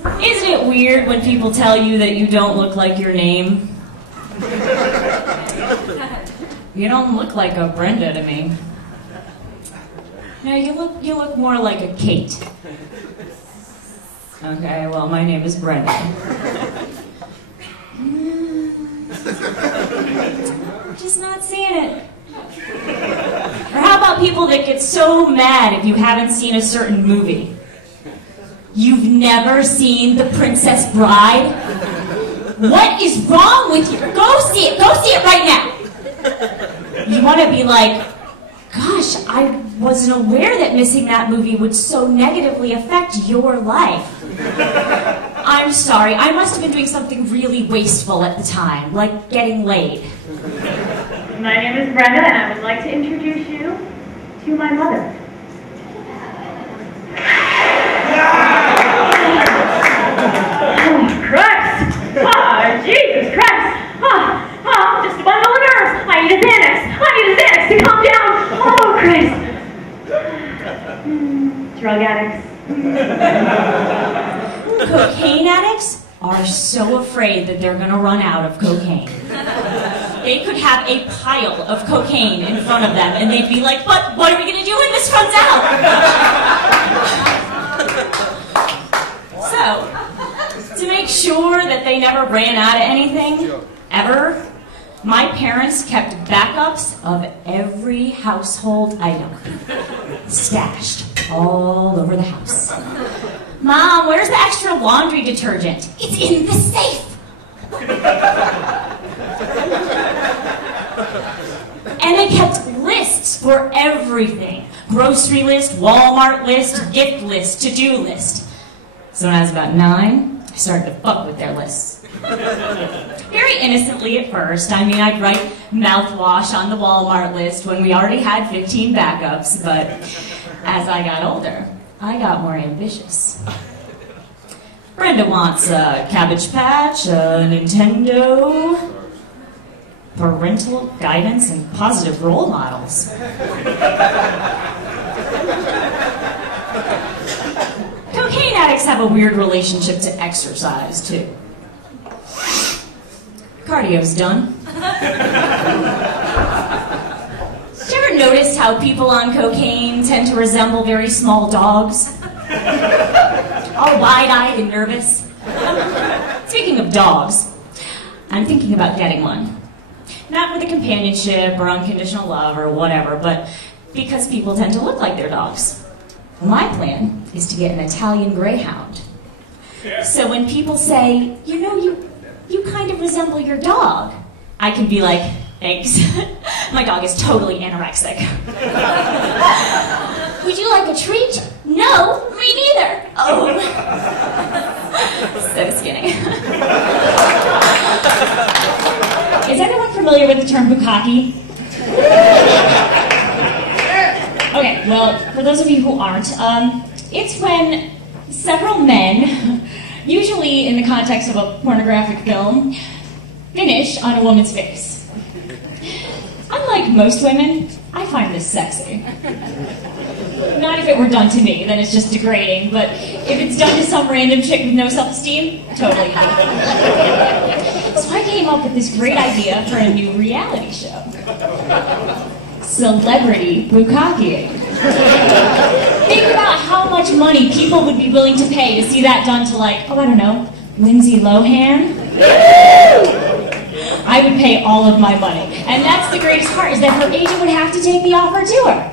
Isn't it weird when people tell you that you don't look like your name? You don't look like a Brenda to me. No, you look more like a Kate. Okay, well, my name is Brenda. Just not seeing it. Or how about people that get so mad if you haven't seen a certain movie? You've never seen The Princess Bride? What is wrong with you? Go see it right now. You want to be like, gosh, I wasn't aware that missing that movie would so negatively affect your life. I'm sorry, I must have been doing something really wasteful at the time, like getting laid. My name is Brenda, and I would like to introduce you to my mother. Oh, Christ! Oh, Jesus Christ! Oh, just a bundle of nerves. I need a Xanax to calm down. Oh, Christ! Drug addicts. Cocaine addicts are so afraid that they're going to run out of cocaine. They could have a pile of cocaine in front of them, and they'd be like, but what are we going to do when this runs out? So, to make sure that they never ran out of anything, ever, my parents kept backups of every household item, stashed all over the house. Mom, where's the extra laundry detergent? It's in the safe. And they kept lists for everything. Grocery list, Walmart list, gift list, to-do list. So when I was about 9, I started to fuck with their lists. Very innocently at first. I mean, I'd write mouthwash on the Walmart list when we already had 15 backups, but as I got older, I got more ambitious. Brenda wants a Cabbage Patch, a Nintendo, parental guidance, and positive role models. Cocaine addicts have a weird relationship to exercise, too. Cardio's done. Did you ever notice how people on cocaine tend to resemble very small dogs? All wide-eyed and nervous. Speaking of dogs, I'm thinking about getting one. Not with a companionship or unconditional love or whatever, but because people tend to look like their dogs. My plan is to get an Italian Greyhound. So when people say, you know, you kind of resemble your dog, I can be like, thanks. My dog is totally anorexic. Would you like a treat? No, me neither. Oh. So skinny. Is everyone familiar with the term bukkake? Okay, well, for those of you who aren't, it's when several men, usually in the context of a pornographic film, finish on a woman's face. Unlike most women, I find this sexy. Not if it were done to me, then it's just degrading, but if it's done to some random chick with no self-esteem, totally. So I came up with this great idea for a new reality show. Celebrity bukkake. Think about how much money people would be willing to pay to see that done to, like, oh, I don't know, Lindsay Lohan? I would pay all of my money. And that's the greatest part, is that her agent would have to take the offer to her.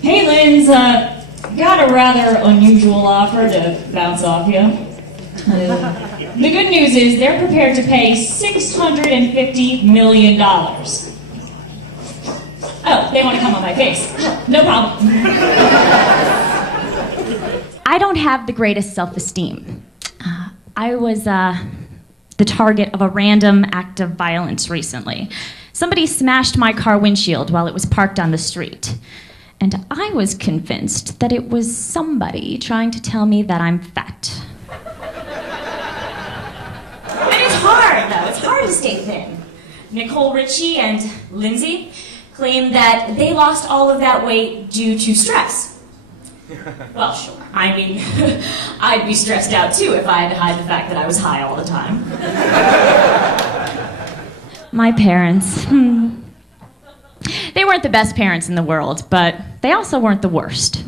Hey, Linz, got a rather unusual offer to bounce off you. The good news is they're prepared to pay $650 million. Oh, they want to come on my face. No problem. I don't have the greatest self-esteem. I was the target of a random act of violence recently. Somebody smashed my car windshield while it was parked on the street. And I was convinced that it was somebody trying to tell me that I'm fat. And it's hard, though. It's hard to stay thin. Nicole Richie and Lindsay claim that they lost all of that weight due to stress. Well, sure. I mean, I'd be stressed out too if I had to hide the fact that I was high all the time. My parents. They weren't the best parents in the world, but they also weren't the worst.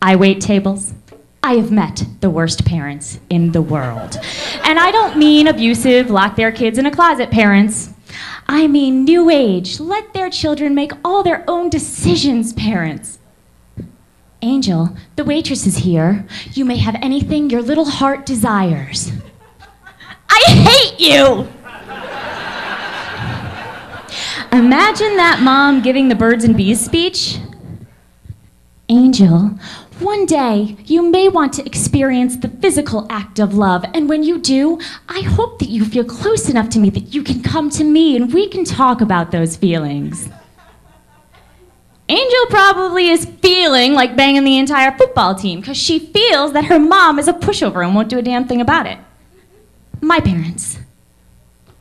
I wait tables. I have met the worst parents in the world. And I don't mean abusive, lock their kids in a closet parents. I mean new age, let their children make all their own decisions parents. Angel, the waitress is here. You may have anything your little heart desires. I hate you! Imagine that mom giving the birds and bees speech. Angel, one day you may want to experience the physical act of love, and when you do, I hope that you feel close enough to me that you can come to me and we can talk about those feelings. Angel probably is feeling like banging the entire football team because she feels that her mom is a pushover and won't do a damn thing about it. My parents.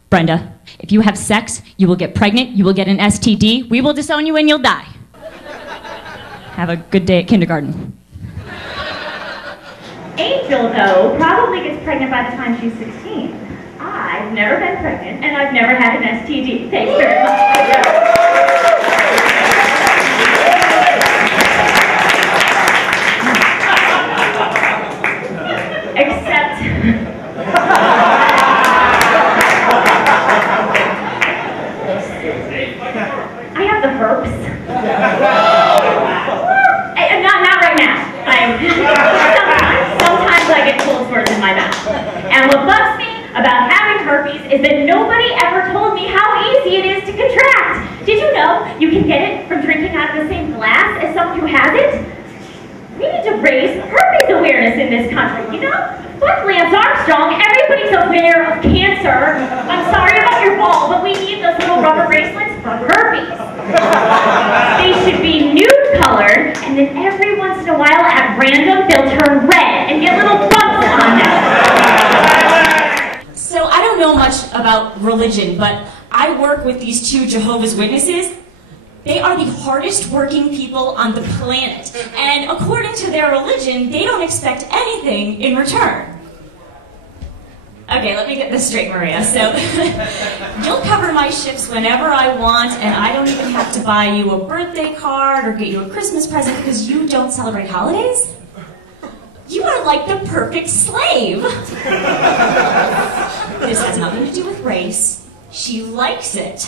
Brenda, if you have sex, you will get pregnant, you will get an STD, we will disown you and you'll die. Have a good day at kindergarten. Angel, though, probably gets pregnant by the time she's 16. I've never been pregnant, and I've never had an STD. Thanks very much. Except... I have the herpes. Not right now. Sometimes I get cold sores in my mouth. And what bugs me about having herpes is that nobody ever told me how easy it is to contract. Did you know you can get it from drinking out of the same glass as someone who has it? We need to raise herpes awareness in this country, you know? Fuck Lance Armstrong, everybody's aware of cancer. I'm sorry about your ball, but we need those little rubber bracelets for herpes. They should be nude colored, and then every once in a while, at random, they'll turn red and get little bumps on them. So I don't know much about religion, but I work with these two Jehovah's Witnesses. They are the hardest working people on the planet, and according to their religion, they don't expect anything in return. Okay, let me get this straight, Maria. So, you'll cover my shifts whenever I want, and I don't even have to buy you a birthday card or get you a Christmas present because you don't celebrate holidays? You are like the perfect slave. This has nothing to do with race. She likes it.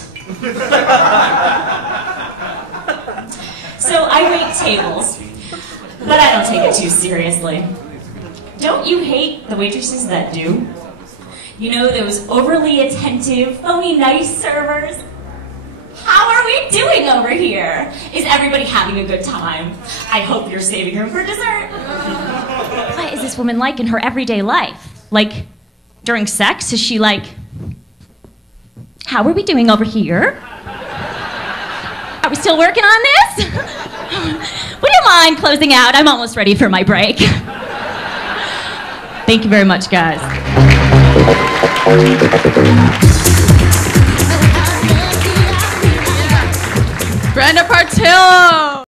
So I wait tables, but I don't take it too seriously. Don't you hate the waitresses that do? You know, those overly attentive, phony nice servers? How are we doing over here? Is everybody having a good time? I hope you're saving room for dessert. What is this woman like in her everyday life? Like, during sex, is she like, how are we doing over here? Are we still working on this? Would you mind closing out? I'm almost ready for my break. Thank you very much, guys. Brenda Partello!